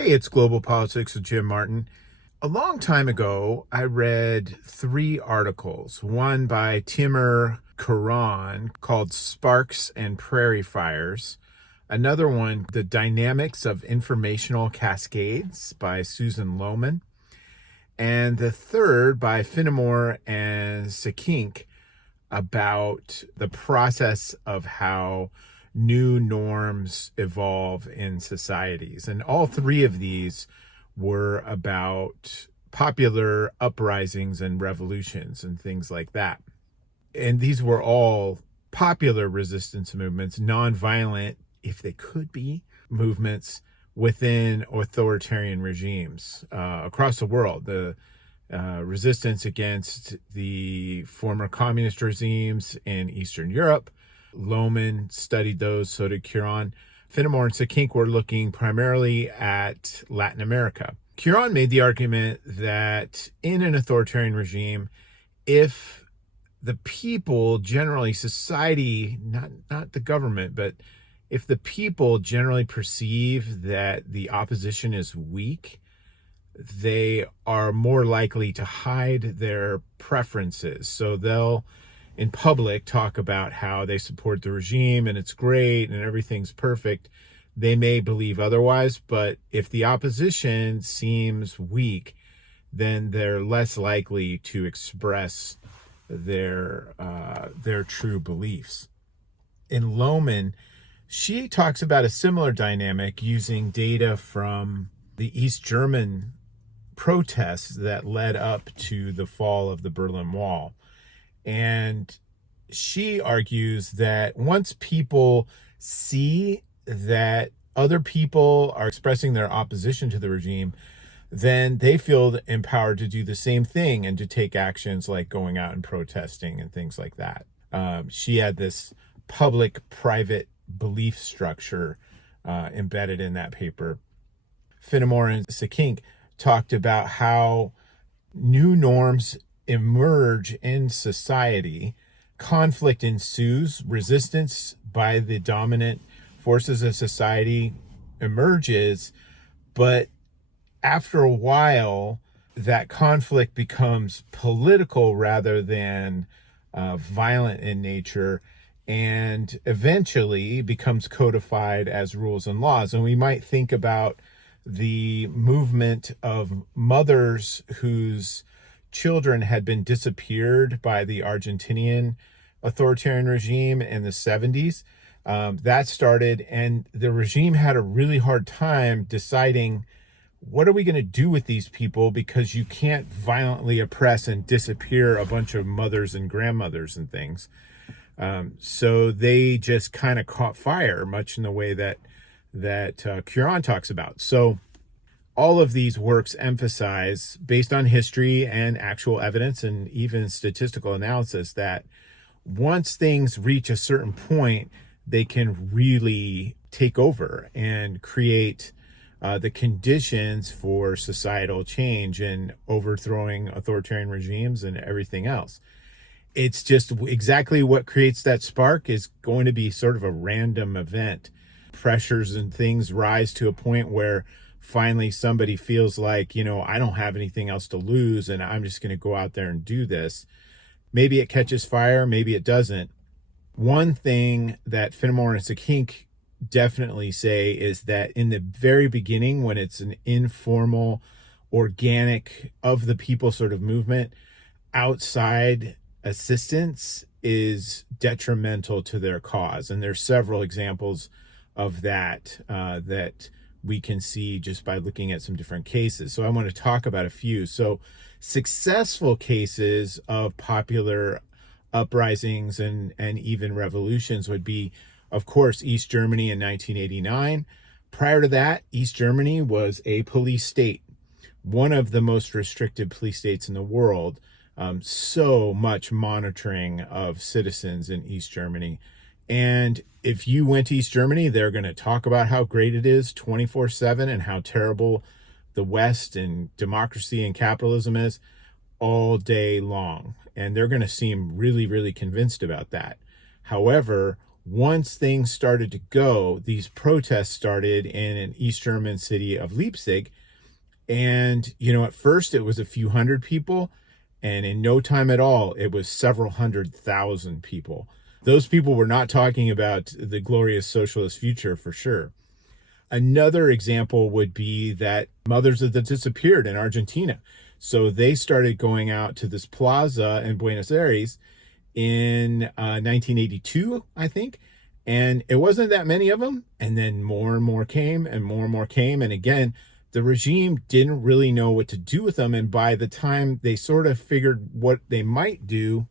Hey, it's Global Politics with Jim Martin. A long time ago, I read 3 articles, one by Timur Kuran called Sparks and Prairie Fires, another one, The Dynamics of Informational Cascades by Susan Lohmann, and the third by Finnemore and Sikkink about the process of how new norms evolve in societies. And all 3 of these were about popular uprisings and revolutions and things like that. And these were all popular resistance movements, nonviolent, if they could be, movements within authoritarian regimes across the world. The resistance against the former communist regimes in Eastern Europe. Lohmann studied those, so did Kuran. Finnemore and Sikkink were looking primarily at Latin America. Kuran made the argument that in an authoritarian regime, if the people generally, society, not the government, but if the people generally perceive that the opposition is weak, they are more likely to hide their preferences. So they'll, in public, talk about how they support the regime and it's great and everything's perfect. They may believe otherwise, but if the opposition seems weak, then they're less likely to express their true beliefs. In Lohmann, she talks about a similar dynamic using data from the East German protests that led up to the fall of the Berlin Wall. And she argues that once people see that other people are expressing their opposition to the regime, then they feel empowered to do the same thing and to take actions like going out and protesting and things like that. She had this public-private belief structure embedded in that paper. Finnemore and Sikkink talked about how new norms emerge in society, conflict ensues, resistance by the dominant forces of society emerges, but after a while, that conflict becomes political rather than violent in nature, and eventually becomes codified as rules and laws. And we might think about the movement of mothers whose children had been disappeared by the Argentinian authoritarian regime in the 70s. That started, and the regime had a really hard time deciding, what are we going to do with these people? Because you can't violently oppress and disappear a bunch of mothers and grandmothers and things. So they just kind of caught fire, much in the way that Kuran talks about. So all of these works emphasize, based on history and actual evidence and even statistical analysis, that once things reach a certain point, they can really take over and create the conditions for societal change and overthrowing authoritarian regimes and everything else. It's just exactly what creates that spark is going to be sort of a random event. Pressures and things rise to a point where finally somebody feels like, I don't have anything else to lose and I'm just going to go out there and do this. Maybe it catches fire, maybe it doesn't. One thing that Finnemore and Sikkink definitely say is that in the very beginning, when it's an informal, organic, of the people sort of movement, outside assistance is detrimental to their cause. And there's several examples of that that we can see just by looking at some different cases. So I want to talk about a few. So successful cases of popular uprisings and even revolutions would be, of course, East Germany in 1989. Prior to that, East Germany was a police state, one of the most restricted police states in the world. So much monitoring of citizens in East Germany. And if you went to East Germany, they're going to talk about how great it is 24/7 and how terrible the West and democracy and capitalism is all day long. And they're going to seem really, really convinced about that. However, Once things started to go, these protests started in an East German city of Leipzig. And, at first it was a few hundred people. And in no time at all, it was several 100,000 people. Those people were not talking about the glorious socialist future for sure. Another example would be that Mothers of the Disappeared in Argentina. So they started going out to this plaza in Buenos Aires in 1982, I think. And it wasn't that many of them. And then more and more came and more and more came. And again, the regime didn't really know what to do with them. And by the time they sort of figured what they might do,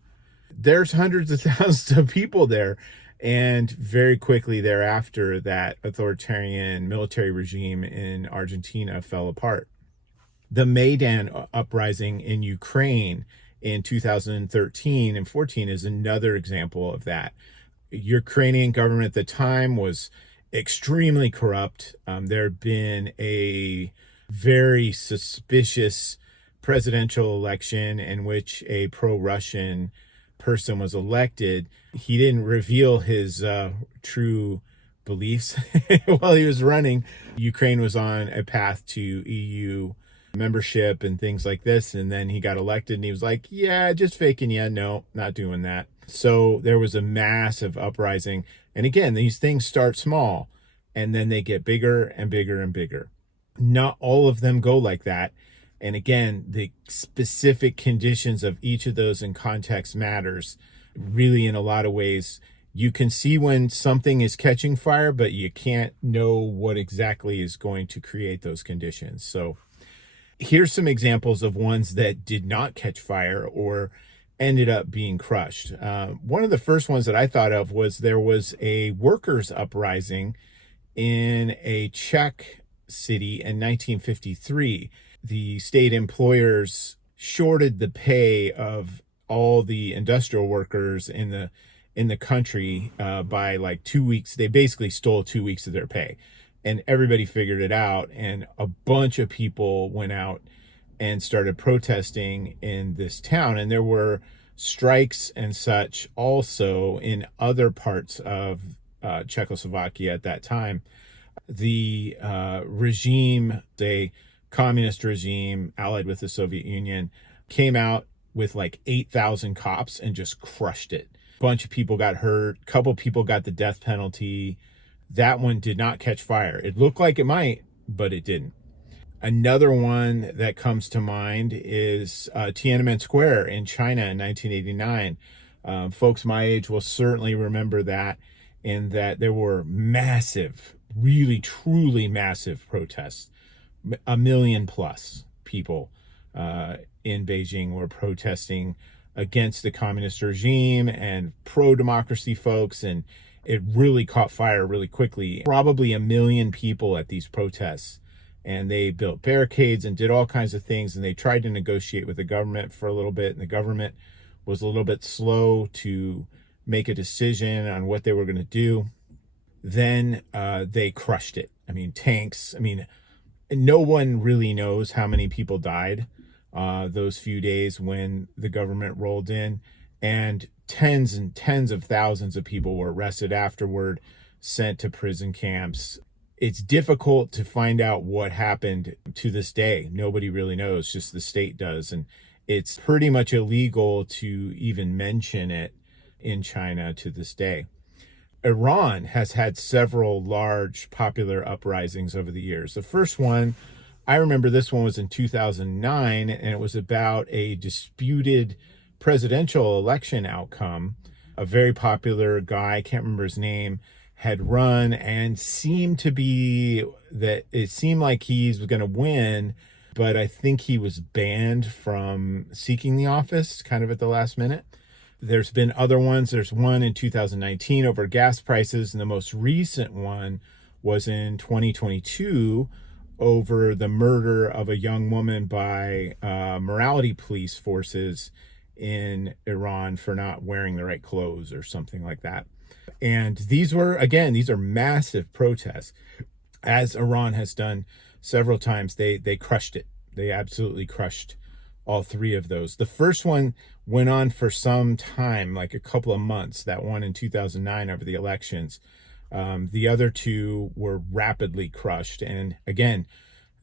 there's hundreds of thousands of people there. And very quickly thereafter, that authoritarian military regime in Argentina fell apart. The Maidan uprising in Ukraine in 2013 and 14 is another example of that. Ukrainian government at the time was extremely corrupt. There had been a very suspicious presidential election in which a pro-Russian person was elected. He didn't reveal his true beliefs while he was running. Ukraine was on a path to EU membership and things like this. And then he got elected and he was like, yeah, just faking you. No, not doing that. So there was a massive uprising. And again, these things start small and then they get bigger and bigger and bigger. Not all of them go like that. And again, the specific conditions of each of those in context matters. Really, in a lot of ways, you can see when something is catching fire, but you can't know what exactly is going to create those conditions. So here's some examples of ones that did not catch fire or ended up being crushed. One of the first ones that I thought of was there was a workers' uprising in a Czech city in 1953. The state employers shorted the pay of all the industrial workers in the country by like 2 weeks. They basically stole 2 weeks of their pay, and everybody figured it out. And a bunch of people went out and started protesting in this town. And there were strikes and such also in other parts of Czechoslovakia at that time. The regime, the communist regime allied with the Soviet Union, came out with like 8,000 cops and just crushed it. A bunch of people got hurt. A couple people got the death penalty. That one did not catch fire. It looked like it might, but it didn't. Another one that comes to mind is Tiananmen Square in China in 1989. Folks my age will certainly remember that, in that there were massive, really, truly massive protests. 1 million plus people in Beijing were protesting against the communist regime and pro-democracy folks, and it really caught fire really quickly. Probably 1 million people at these protests, and they built barricades and did all kinds of things, and they tried to negotiate with the government for a little bit, and the government was a little bit slow to make a decision on what they were going to do. Then they crushed it. Tanks. No one really knows how many people died those few days when the government rolled in, and tens and tens of thousands of people were arrested afterward, sent to prison camps. It's difficult to find out what happened to this day. Nobody really knows, just the state does. And it's pretty much illegal to even mention it in China to this day. Iran has had several large popular uprisings over the years. The first one, I remember this one was in 2009, and it was about a disputed presidential election outcome. A very popular guy, I can't remember his name, had run and it seemed like he was going to win, but I think he was banned from seeking the office kind of at the last minute. There's been other ones. There's one in 2019 over gas prices, and the most recent one was in 2022 over the murder of a young woman by morality police forces in Iran for not wearing the right clothes or something like that. And these are massive protests. As Iran has done several times, they crushed it. They absolutely crushed all three of those. The first one went on for some time, like a couple of months, that one in 2009 over the elections. The other two were rapidly crushed. And again,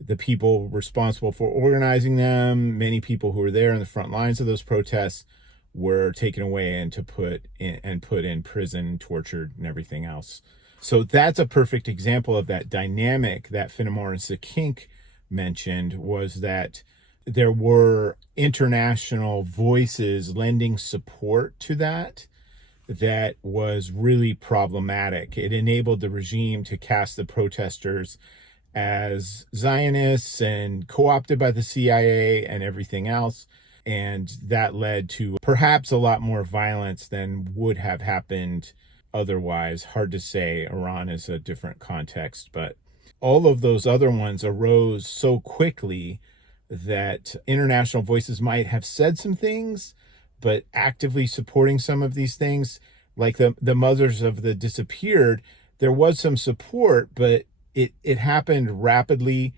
the people responsible for organizing them, many people who were there in the front lines of those protests, were taken away and put in prison, tortured, and everything else. So that's a perfect example of that dynamic that Finnemore and Sikkink mentioned, was that there were international voices lending support to that was really problematic. It enabled the regime to cast the protesters as Zionists and co-opted by the CIA and everything else. And that led to perhaps a lot more violence than would have happened otherwise. Hard to say. Iran is a different context, but all of those other ones arose so quickly that international voices might have said some things, but actively supporting some of these things, like the mothers of the disappeared, there was some support, but it happened rapidly,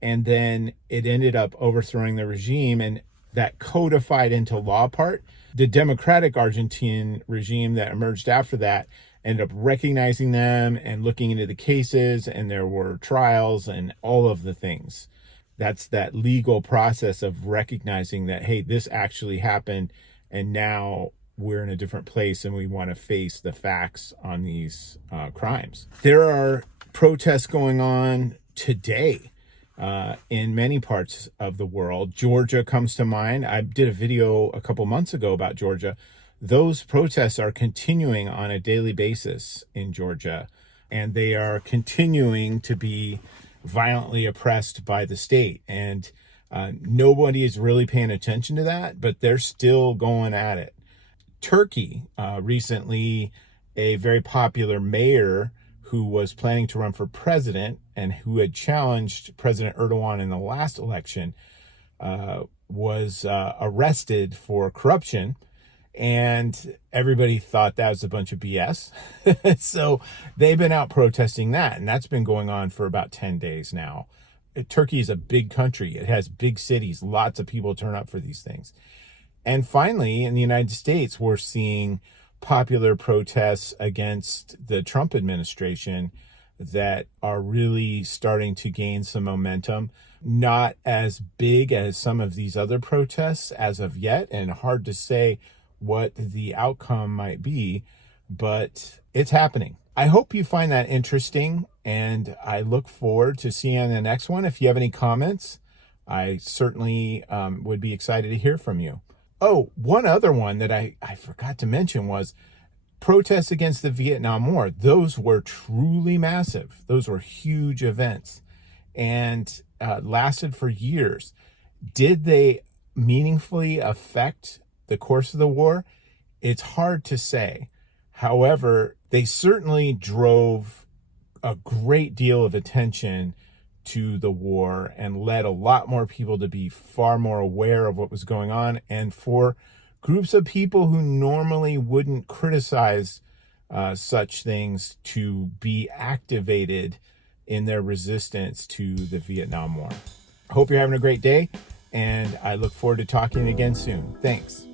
and then it ended up overthrowing the regime, and that codified into law part. The democratic Argentine regime that emerged after that ended up recognizing them and looking into the cases, and there were trials and all of the things. That's that legal process of recognizing that, hey, this actually happened, and now we're in a different place and we want to face the facts on these crimes. There are protests going on today in many parts of the world. Georgia comes to mind. I did a video a couple months ago about Georgia. Those protests are continuing on a daily basis in Georgia, and they are continuing to be violently oppressed by the state. And nobody is really paying attention to that, but they're still going at it. Turkey, recently, a very popular mayor who was planning to run for president and who had challenged President Erdogan in the last election, was arrested for corruption. And everybody thought that was a bunch of BS. So they've been out protesting that, and that's been going on for about 10 days now. Turkey is a big country. It has big cities. Lots of people turn up for these things. And finally, in the United States, we're seeing popular protests against the Trump administration that are really starting to gain some momentum. Not as big as some of these other protests as of yet, and hard to say what the outcome might be, but it's happening. I hope you find that interesting, and I look forward to seeing you on the next one. If you have any comments, I certainly would be excited to hear from you. Oh, one other one that I forgot to mention was protests against the Vietnam War. Those were truly massive. Those were huge events and lasted for years. Did they meaningfully affect the course of the war? It's hard to say. However, they certainly drove a great deal of attention to the war and led a lot more people to be far more aware of what was going on, and for groups of people who normally wouldn't criticize such things to be activated in their resistance to the Vietnam War. I hope you're having a great day, and I look forward to talking again soon. Thanks.